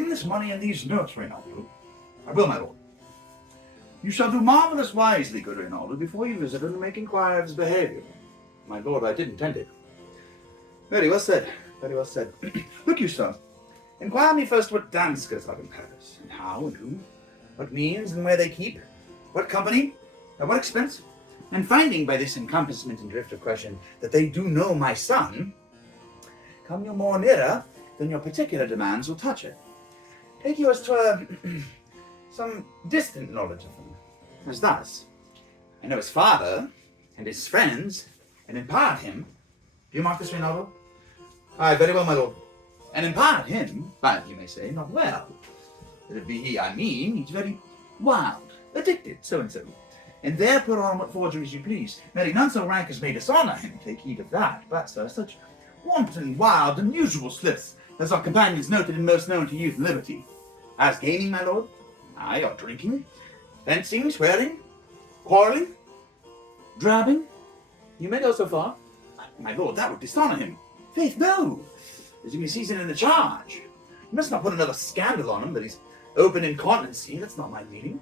give him this money and these notes, Reynaldo. I will, my lord. You shall do marvelous wisely, good Reynaldo, before you visit him and make inquiry of his behavior. My lord, I did intend it. Very well said, very well said. Look you, sir, inquire me first what danskers are in Paris, and how and who, what means and where they keep, what company, at what expense, and finding by this encompassment and drift of question that they do know my son, come you more nearer than your particular demands will touch it. Take you as 'twere some distant knowledge of them, as thus. I know his father and his friends, and impart him. Do you mark this, Reynaldo? Aye, very well, my lord. And impart him, but you may say, not well. That it be he I mean, he's very wild, addicted, so and so. And there put on what forgeries you please. Marry, none so rank as may dishonor him, take heed of that. But, sir, such wanton, wild, unusual slips as our companions noted and most known to youth and liberty. As gaming, my lord, aye, or drinking, fencing, swearing, quarrelling, drabbing. You may go so far. My lord, that would dishonor him. Faith, no. As you may see, he's in the charge. You must not put another scandal on him that he's open incontinency, that's not my meaning.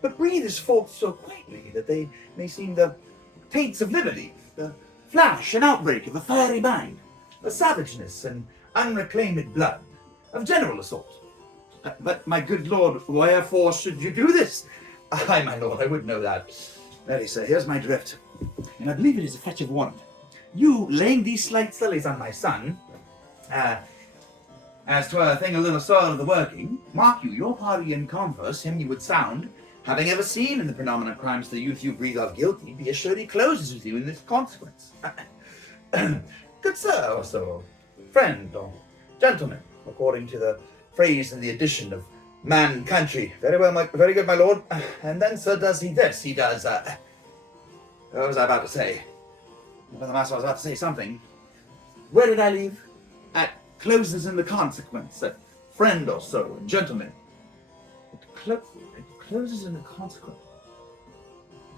But breathe his forth so quaintly that they may seem the taints of liberty, the flash and outbreak of a fiery mind, the savageness and unreclaimed blood of general assault. But, my good lord, wherefore should you do this? Aye, my lord, I would know that. Very, sir, here's my drift, and I believe it is a fetch of warrant. You, laying these slight sullies on my son, as 'twere a thing a little soil of the working, mark you, your party in converse, him you would sound, having ever seen in the predominant crimes the youth you breathe of guilty, be assured he closes with you in this consequence. Good sir, or so, friend, or gentleman, according to the phrase in the edition of Man Country. Very well, very good, my lord. And then, sir, does he this? He does, what was I about to say? Well, the master was about to say something. Where did I leave? At closes in the consequence, at friend or so, and gentleman. It closes in the consequence.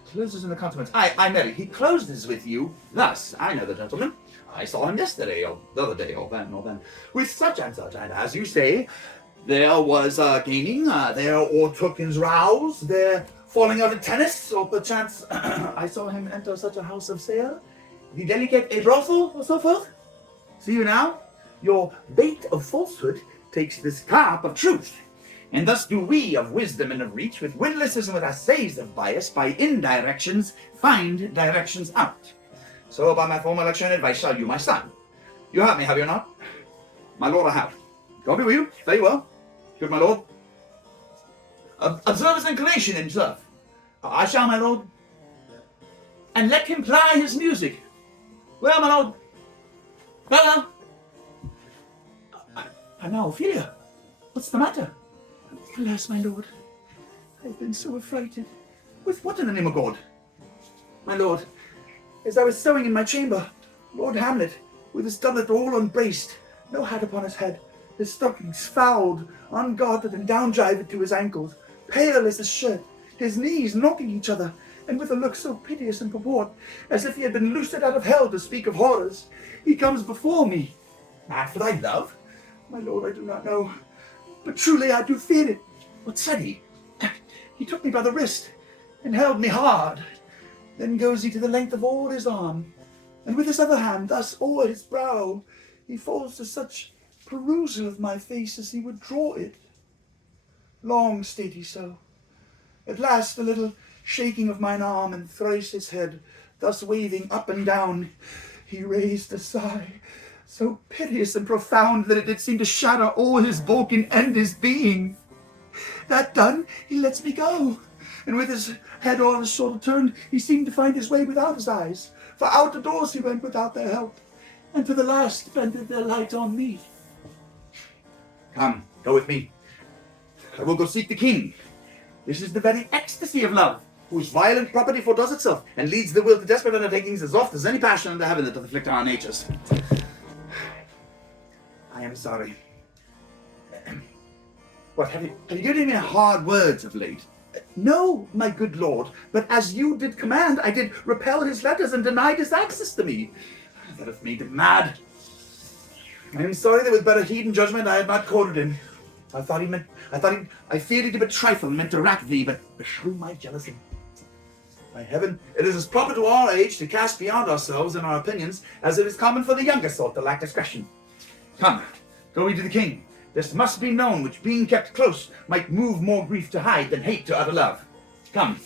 Closes in the consequence. I know. He closes with you thus. I know the gentleman. I saw him yesterday, or the other day, or then. With such and such, and as you say, there was gaming, there or tookens rouse, there falling out at tennis, or perchance I saw him enter such a house of sale, the delicate a brothel, or so forth. See you now? Your bait of falsehood takes the scarp of truth. And thus do we of wisdom and of reach, with windlasses and with assays of bias, by indirections, find directions out. So by my former lecture and advice shall you, my son. You have me, have you not? My lord, I have. God be with you. Very well. Good, my lord. Observe his inclination in turf. I shall, my lord. And let him ply his music. Well, my lord. Well. And now, Ophelia, what's the matter? Alas, my lord, I've been so affrighted. With what in the name of God? My lord, as I was sewing in my chamber, Lord Hamlet, with his doublet all unbraced, no hat upon his head, his stockings fouled, ungartered, and down-jived to his ankles, pale as his shirt, his knees knocking each other, and with a look so piteous in purport, as if he had been loosed out of hell to speak of horrors, he comes before me. Mad for thy love? My lord, I do not know, but truly I do fear it. What said he? He took me by the wrist, and held me hard. Then goes he to the length of all his arm, and with his other hand, thus o'er his brow, he falls to such perusal of my face as he would draw it. Long stayed he so. At last a little shaking of mine arm, and thrice his head, thus waving up and down, he raised a sigh, so piteous and profound that it did seem to shatter all his bulk and end his being. That done, he lets me go, and with his head on his shoulder turned, he seemed to find his way without his eyes, for out the doors he went without their help, and to the last bended their light on me. Come, go with me. I will go seek the king. This is the very ecstasy of love, whose violent property foredoes itself, and leads the will to desperate undertakings as oft as any passion under heaven that doth afflict our natures. I am sorry. What, have you given me hard words of late? No, my good lord, but as you did command, I did repel his letters and denied his access to me. That hath made him mad. I am sorry that with better heed and judgment I had not courted him. I feared he did but trifle, and meant to rat thee, but beshrew my jealousy. By heaven, it is as proper to our age to cast beyond ourselves in our opinions, as it is common for the younger sort to lack discretion. Come, go we to the king. This must be known, which being kept close, might move more grief to hide than hate to utter love. Come.